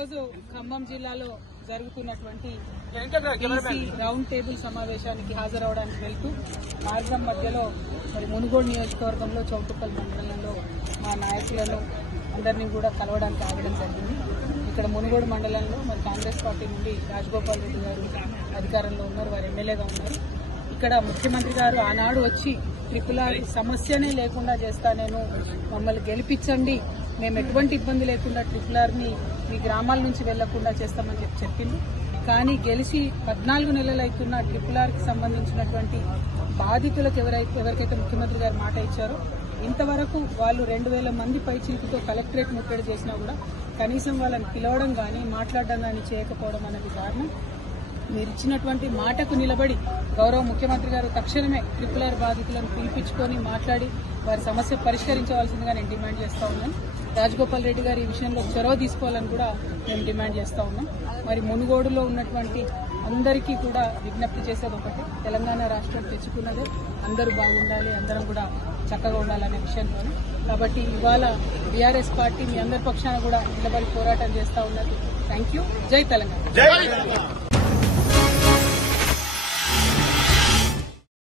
ఈరోజు ఖమ్మం జిల్లాలో జరుగుతున్నటువంటి రౌండ్ టేబుల్ సమావేశానికి హాజరవడానికి వెళ్తూ మార్గం మధ్యలో మరి మునుగోడు నియోజకవర్గంలో చౌటుప్పల్ మండలంలో మా నాయకులను అందరినీ కూడా కలవడానికి ఆగడం జరిగింది. ఇక్కడ మునుగోడు మండలంలో మరి కాంగ్రెస్ పార్టీ నుండి రాజగోపాల్ రెడ్డి గారు అధికారంలో ఉన్నారు, వారు ఎమ్మెల్యేగా ఉన్నారు. ఇక్కడ ముఖ్యమంత్రి గారు ఆనాడు వచ్చి ట్రిపుల్ సమస్యనే లేకుండా చేస్తా, నేను మమ్మల్ని గెలిపించండి, మేము ఎటువంటి ఇబ్బంది లేకుండా ట్రిపుల్ మీ గ్రామాల నుంచి వెళ్లకుండా చేస్తామని చెప్పింది. కానీ గెలిచి 14 నెలలు అవుతున్న ట్రిపుల్ సంబంధించినటువంటి బాధితులకు ఎవరికైతే ముఖ్యమంత్రి గారు మాట ఇచ్చారో ఇంతవరకు వాళ్ళు 2000 మంది పైచిలుకుతో కలెక్టరేట్ ముట్టడి చేసినా కూడా కనీసం వాళ్ళని పిలవడం కానీ మాట్లాడడం కానీ చేయకపోవడం అనేది కారణం. మీరు ఇచ్చినటువంటి మాటకు నిలబడి గౌరవ ముఖ్యమంత్రి గారు తక్షణమే ట్రిపుల్ బాధితులను పిలిపించుకొని మాట్లాడి వారి సమస్య పరిష్కరించవలసిందిగా నేను డిమాండ్ చేస్తా ఉన్నాను. రాజగోపాల్ రెడ్డి గారు ఈ విషయంలో చొరవ తీసుకోవాలని కూడా మేము డిమాండ్ చేస్తా ఉన్నాం. మరి మునుగోడులో ఉన్నటువంటి అందరికీ కూడా విజ్ఞప్తి చేసేది ఒకటి, తెలంగాణ రాష్ట్రం తెచ్చుకున్నదే అందరూ బాగుండాలి, అందరం కూడా చక్కగా ఉండాలనే విషయంలోనే. కాబట్టి ఇవాళ బీఆర్ఎస్ పార్టీ మీ అందరి పక్షాన కూడా నిలబడి పోరాటం చేస్తా ఉన్నది. Thank you. జై తెలంగాణ.